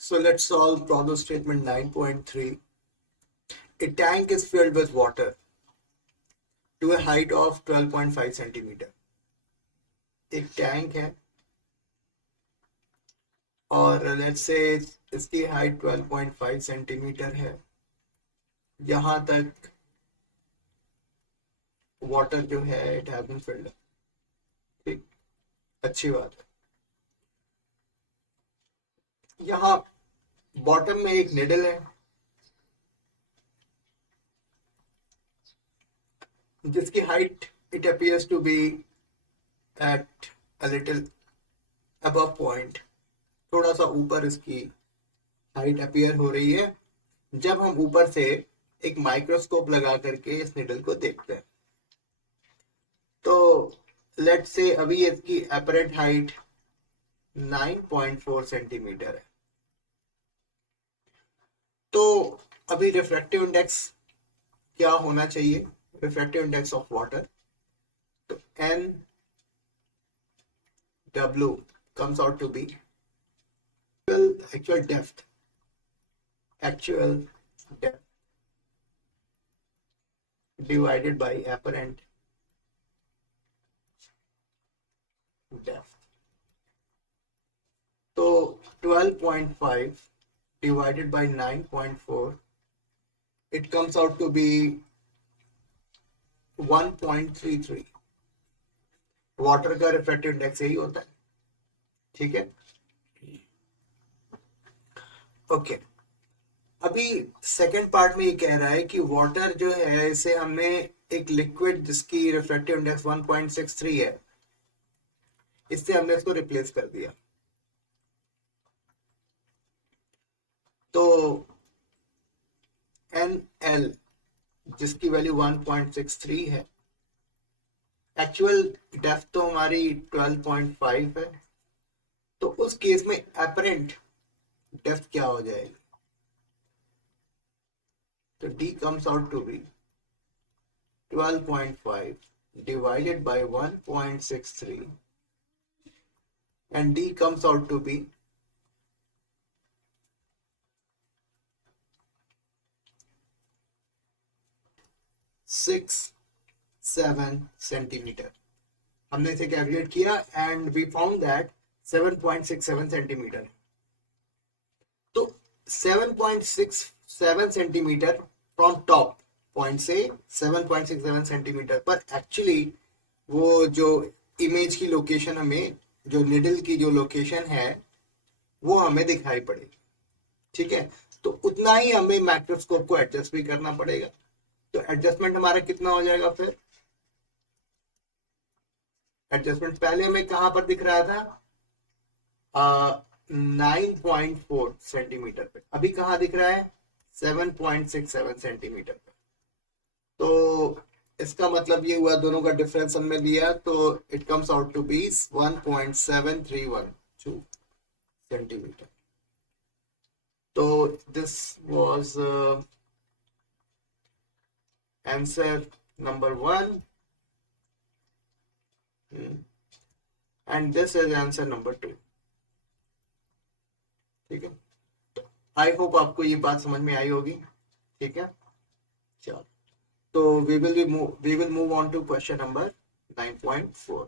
So let's solve problem statement 9.3. A tank is filled with water to a height of 12.5 centimeter. एक tank है और let's say इसकी height 12.5 centimetre है. यहाँ तक वाटर जो है इट हैज बीन फिल्ड. ठीक, अच्छी बात है. यहाँ बॉटम में एक निडल है जिसकी height it appears to be at a little above point. थोड़ा सा ऊपर इसकी हाइट अपीयर हो रही है जब हम ऊपर से एक माइक्रोस्कोप लगा करके इस निडल को देखते हैं. तो लेट्स से अभी इसकी एपरेंट हाइट 9.4 सेंटीमीटर है. तो अभी रिफ्रैक्टिव इंडेक्स क्या होना चाहिए? रिफ्रैक्टिव इंडेक्स ऑफ वाटर, तो N W comes out to be actual depth divided by apparent depth. तो 12.5 divided by 9.4 it comes out to be 1.33. Water का रिफ्रैक्टिव इंडेक्स यही होता है. ठीक है, ओके. अभी सेकंड पार्ट में ये कह रहा है कि वाटर जो है इसे हमने एक लिक्विड जिसकी रिफ्रैक्टिव इंडेक्स 1.63 है, इससे हमने इसको रिप्लेस कर दिया. तो NL जिसकी वैल्यू 1.63 है, एक्चुअल डेप्थ तो हमारी 12.5 है. तो उस केस में एपरेंट डेप्थ क्या हो जाएगी? तो D comes out to be 12.5 divided by 1.63 and D comes out to be 6.7 centimetre. हमने इसे कैलकुलेट किया and we found that 7.67 centimetre. तो 7.67 सेंटीमीटर फ्रॉम टॉप पॉइंट से 7.67 सेंटीमीटर पर एक्चुअली वो जो इमेज की लोकेशन, हमें जो निडल की जो लोकेशन है वो हमें दिखाई पड़ेगी. ठीक है, तो उतना ही हमें माइक्रोस्कोप को एडजस्ट भी करना पड़ेगा. तो एडजस्टमेंट हमारा कितना हो जाएगा? फिर एडजस्टमेंट पहले हमें कहां पर दिख रहा था? 9.4 सेंटीमीटर पे. अभी कहां दिख रहा है? 7.67 सेंटीमीटर पे. तो इसका मतलब ये हुआ दोनों का डिफरेंस हमने लिया तो it comes out to be 1.7312 centimetre. तो this was answer number 1 and this is answer number 2. ठीक है, तो आई होप आपको ये बात समझ में आई होगी. ठीक है, चलो. तो we will move on to question number 9.4.